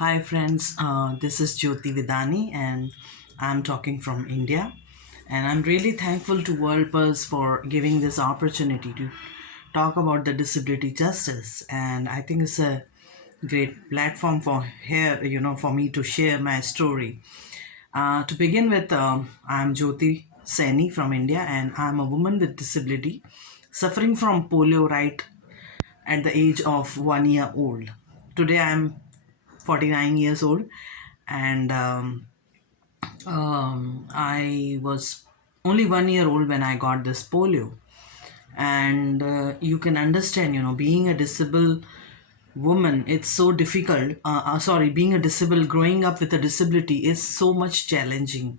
Hi, friends. This is Jyoti Vidani, and I'm talking from India. And I'm really thankful to WorldPulse for giving this opportunity to talk about the disability justice. And I think it's a great platform for here, for me to share my story. To begin with, I'm Jyoti Saini from India, and I'm a woman with disability suffering from polio right at the age of 1 year old. Today, I'm 49 years old, and I was only 1 year old when I got this polio. And you can understand, being a disabled woman, it's so difficult. Being a disabled, growing up with a disability is so much challenging.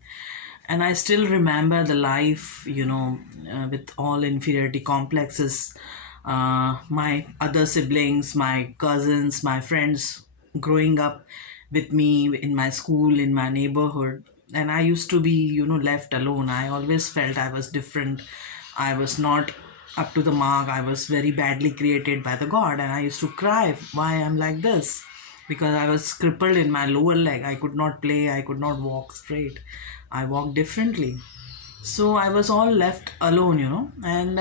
And I still remember the life, with all inferiority complexes. My other siblings, my cousins, my friends growing up with me in my school, in my neighborhood. And I used to be, left alone. I always felt I was different. I was not up to the mark. I was very badly created by the God. And I used to cry why I'm like this because I was crippled in my lower leg. I could not play, I could not walk straight. I walked differently. So I was all left alone, and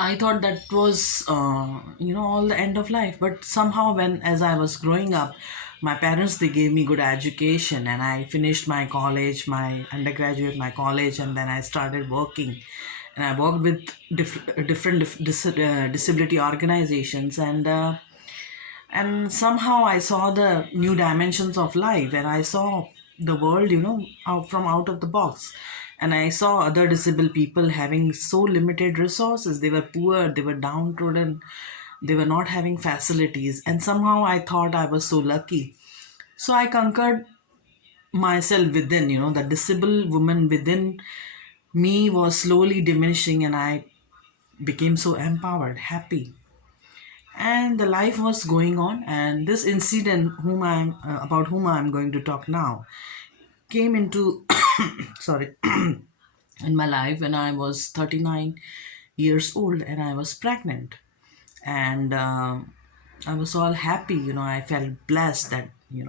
I thought that was, all the end of life. But somehow, as I was growing up, my parents they gave me good education, and I finished my college, my undergraduate, my college, and then I started working, and I worked with different disability organizations, and somehow I saw the new dimensions of life, and I saw the world, out of the box. And I saw other disabled people having so limited resources. They were poor, they were downtrodden, they were not having facilities, and somehow I thought I was so lucky. So I conquered myself within, the disabled woman within me was slowly diminishing, and I became so empowered, happy, and the life was going on. And this incident about whom I'm going to talk now came into sorry in my life when I was 39 years old, and I was pregnant. And I was all happy. I felt blessed that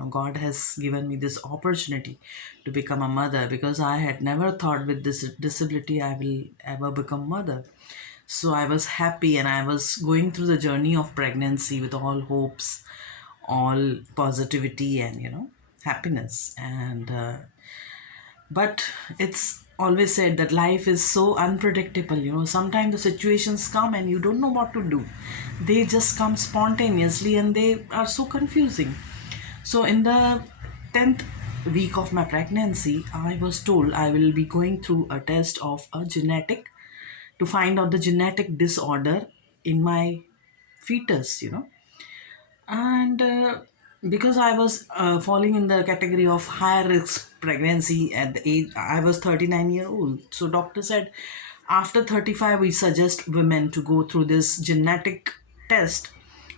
God has given me this opportunity to become a mother, because I had never thought with this disability I will ever become mother. So I was happy, and I was going through the journey of pregnancy with all hopes, all positivity, and happiness. And but it's always said that life is so unpredictable. Sometimes the situations come and you don't know what to do. They just come spontaneously, and they are so confusing. So in the 10th week of my pregnancy, I was told I will be going through a test of a genetic to find out the genetic disorder in my fetus, and because I was falling in the category of high risk pregnancy at the age I was 39 year old. So doctor said after 35 we suggest women to go through this genetic test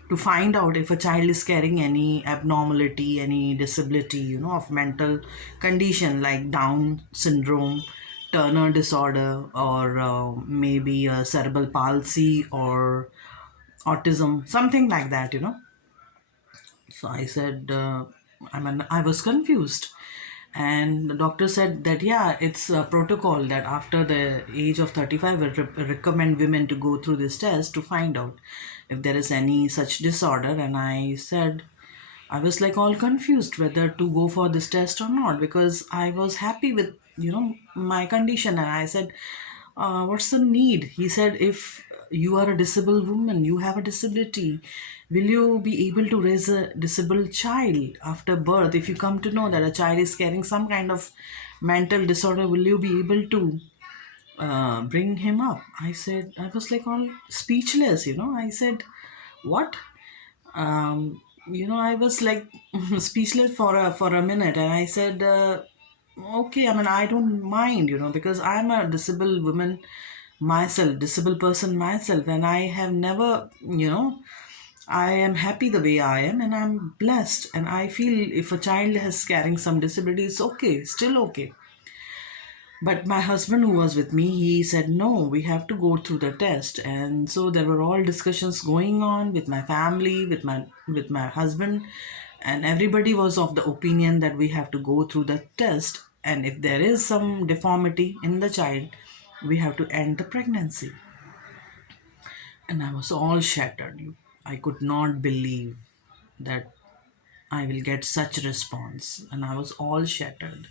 to find out if a child is carrying any abnormality, any disability, of mental condition like Down syndrome, Turner disorder, or maybe a cerebral palsy or autism, something like that. So I said, I was confused. And the doctor said that, yeah, it's a protocol that after the age of 35, we recommend women to go through this test to find out if there is any such disorder. And I said, I was like all confused whether to go for this test or not, because I was happy with, my condition. And I said, what's the need? He said, if you are a disabled woman, you have a disability, will you be able to raise a disabled child after birth? If you come to know that a child is carrying some kind of mental disorder, will you be able to bring him up? I said, I was like all speechless. I said, what? I was like speechless for a minute, and I said, okay, I mean, I don't mind, because I'm a disabled woman myself, disabled person myself, and I have never, I am happy the way I am, and I'm blessed, and I feel if a child has carrying some disability, it's okay, still okay. But my husband, who was with me, he said, no, we have to go through the test. And so there were all discussions going on with my family, with my husband. and everybody was of the opinion that we have to go through the test, and if there is some deformity in the child, we have to end the pregnancy. And I was all shattered. I could not believe that I will get such a response, and I was all shattered,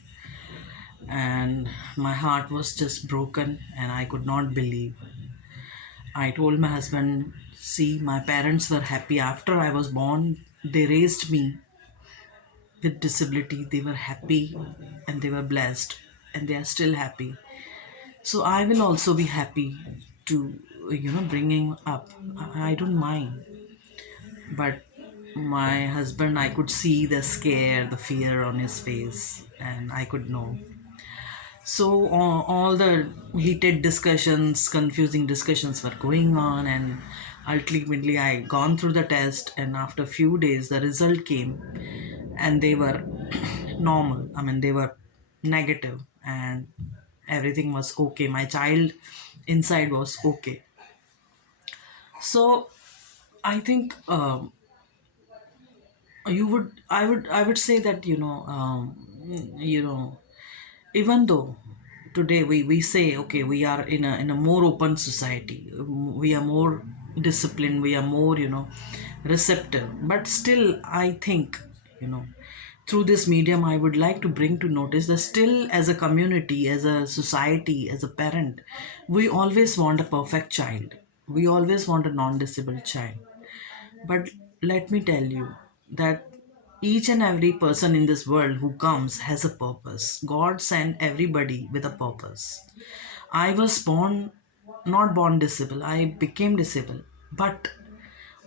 and my heart was just broken, and I could not believe. I told my husband, see, my parents were happy after I was born. They raised me with disability. They were happy and they were blessed, and they are still happy. So I will also be happy to, bringing up. I don't mind. But my husband, I could see the scare, the fear on his face, and I could know. So all the heated discussions, confusing discussions were going on, and ultimately I gone through the test, and after a few days the result came, and they were normal. I mean, they were negative, and everything was okay. My child inside was okay. So I think I would say that even though today we say, okay, we are in a more open society, we are more disciplined, we are more receptive, but still I think, you know through this medium I would like to bring to notice that still, as a community, as a society, as a parent, we always want a perfect child, we always want a non-disabled child. But let me tell you that each and every person in this world who comes has a purpose. God sent everybody with a purpose. I was not born disabled, I became disabled. But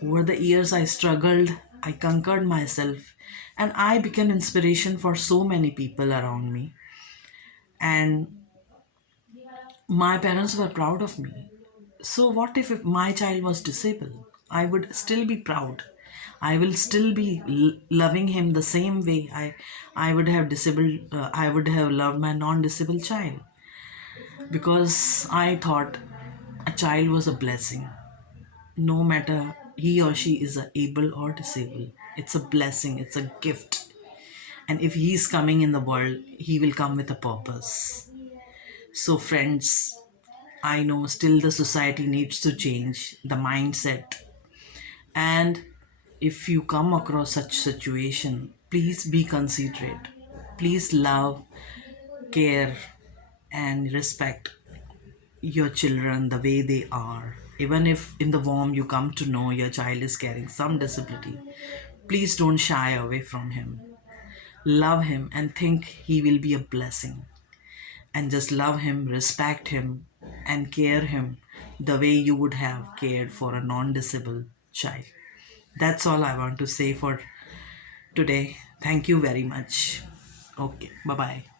over the years, I struggled, I conquered myself, and I became inspiration for so many people around me. And my parents were proud of me. So, what if my child was disabled? I would still be proud. I will still be loving him the same way I would have I would have loved my non-disabled child, because I thought a child was a blessing. No matter he or she is able or disabled, it's a blessing, it's a gift. And if he's coming in the world, he will come with a purpose. So, friends, I know still the society needs to change the mindset. And if you come across such situation, please be considerate. Please love, care, and respect your children the way they are. Even if in the womb you come to know your child is carrying some disability, please don't shy away from him. Love him and think he will be a blessing. And just love him, respect him, and care him the way you would have cared for a non disabled child. That's all I want to say for today. Thank you very much. Okay, bye bye.